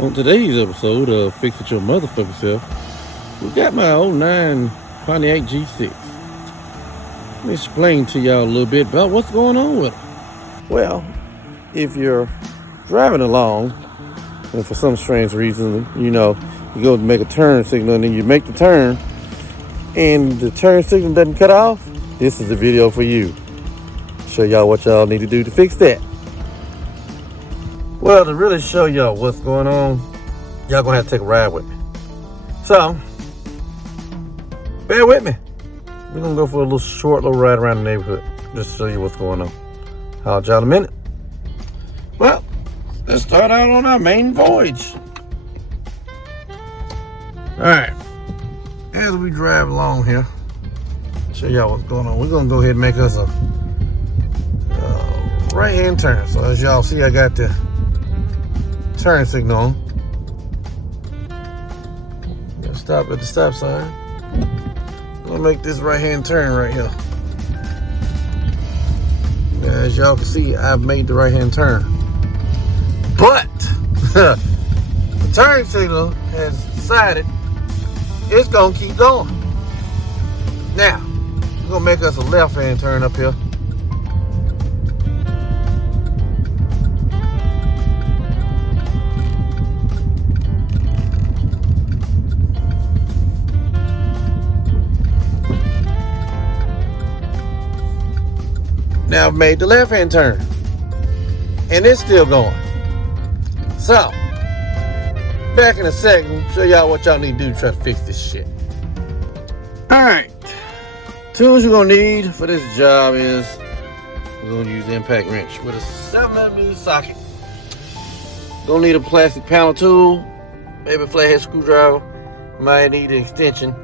On today's episode of Fix It Your Motherfucking Self, we got my 09 Pontiac G6. Let me explain to y'all a little bit about what's going on with it. Well, if you're driving along, and for some strange reason, you go to make a turn signal, and then you make the turn, and the turn signal doesn't cut off, this is the video for you. Show y'all what y'all need to do to fix that. Well, to really show y'all what's going on, y'all gonna have to take a ride with me. So, bear with me. We're gonna go for a short little ride around the neighborhood, just to show you what's going on. I'll y'all in a minute. Well, let's start out on our main voyage. All right, as we drive along here, show y'all what's going on. We're gonna go ahead and make us a right-hand turn. So as y'all see, I got the turn signal on. Gonna stop at the stop sign. Gonna make this right-hand turn right here. As y'all can see, I've made the right-hand turn. But the turn signal has decided it's gonna keep going. Now, we're gonna make us a left-hand turn up here. Now I've made the left-hand turn, and it's still going. So, back in a second, show y'all what y'all need to do to try to fix this shit. All right, tools you're gonna need for this job is we're gonna use the impact wrench with a 7mm socket. Gonna need a plastic panel tool, maybe a flathead screwdriver, might need an extension,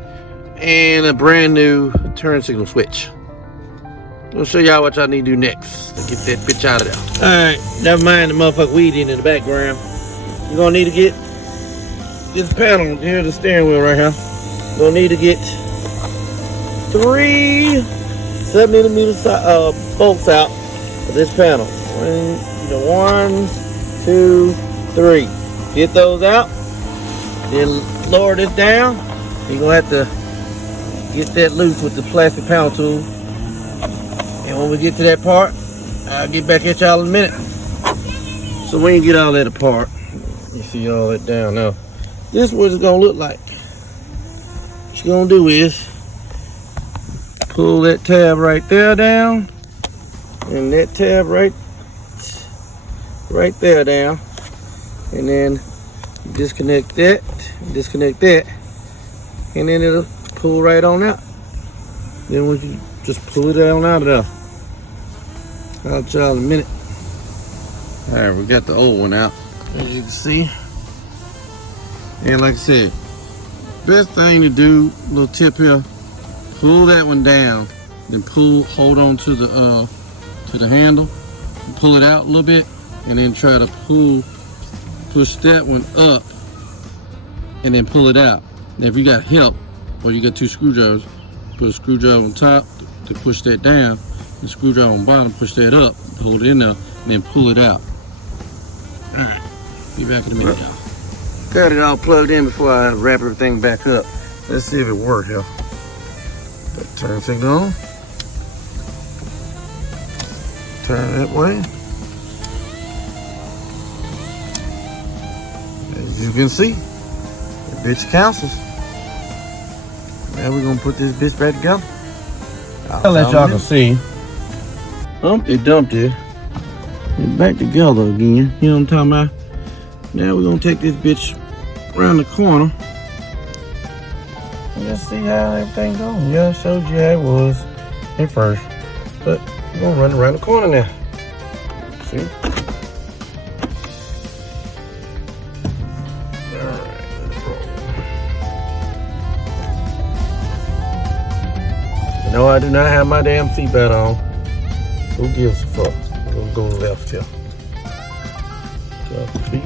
and a brand new turn signal switch. I'll show y'all what y'all need to do next to get that bitch out of there. Alright, never mind the motherfucker weeding in the background. You're gonna need to get this panel here, the steering wheel right here. You're gonna need to get 3 7mm bolts out of this panel. 1, 2, 3. Get those out. Then lower this down. You're gonna have to get that loose with the plastic panel tool. And when we get to that part, I'll get back at y'all in a minute. So when you get all that apart, you see all that down now. This is what it's gonna look like. What you're gonna do is pull that tab right there down, and that tab right there down, and then disconnect that, and then it'll pull right on out. Then once you just pull it on out of there. I'll tell y'all in a minute. Alright, we got the old one out, as you can see. And like I said, best thing to do, little tip here, pull that one down, then hold on to the handle, and pull it out a little bit, and then try to push that one up, and then pull it out. Now if you got help, or you got 2 screwdrivers, put a screwdriver on top to push that down, and screwdriver on bottom, push that up, hold it in there, and then pull it out. Alright, be back in a minute, y'all. Got it all plugged in before I wrap everything back up. Let's see if it worked here. That turn signal on. Turn that way. As you can see, the bitch cancels. Now we're gonna put this bitch back together. I'll let y'all can see. Humpty Dumpty is back together again. You know what I'm talking about? Now we're gonna take this bitch around the corner. Let's see how everything goes. Yeah, I showed you how it was at first. But we're gonna run around the corner now. See? Alright, let's roll. No, I do not have my damn seatbelt on. Who gives a fuck? We'll go left here. Copy.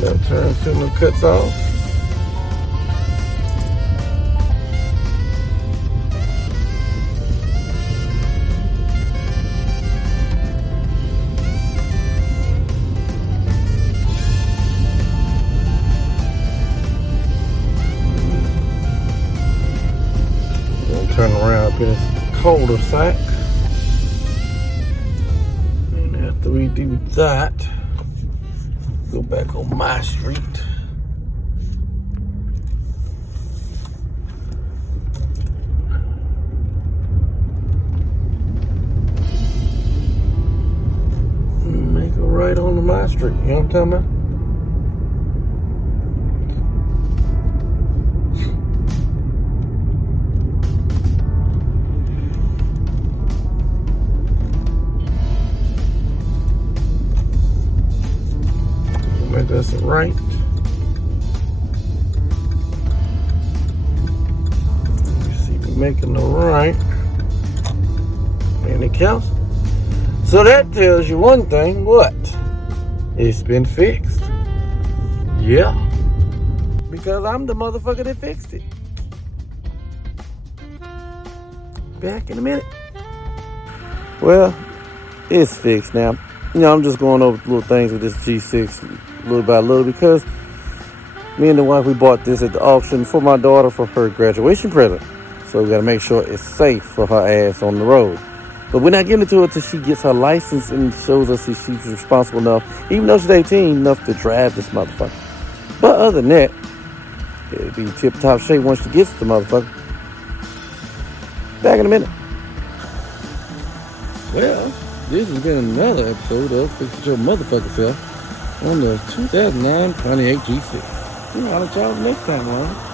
Left turn signal cuts off. turn around up in this cul-de-sac. And after we do that, go back on my street. Make a right onto my street. You know what I'm talking about? Make this a right. You see me making the right. And it counts. So that tells you one thing, what? It's been fixed. Yeah. Because I'm the motherfucker that fixed it. Back in a minute. Well, it's fixed now. You know, I'm just going over little things with this G6 little by little because me and the wife, we bought this at the auction for my daughter for her graduation present. So we got to make sure it's safe for her ass on the road. But we're not giving it to her till she gets her license and shows us that she's responsible enough, even though she's 18, enough to drive this motherfucker. But other than that, it'll be tip-top shape once she gets the motherfucker. Back in a minute. Well, this has been another episode of Fix It Your Motherfucker Self on the 2009 Pontiac G6. I'll let y'all next time, alright?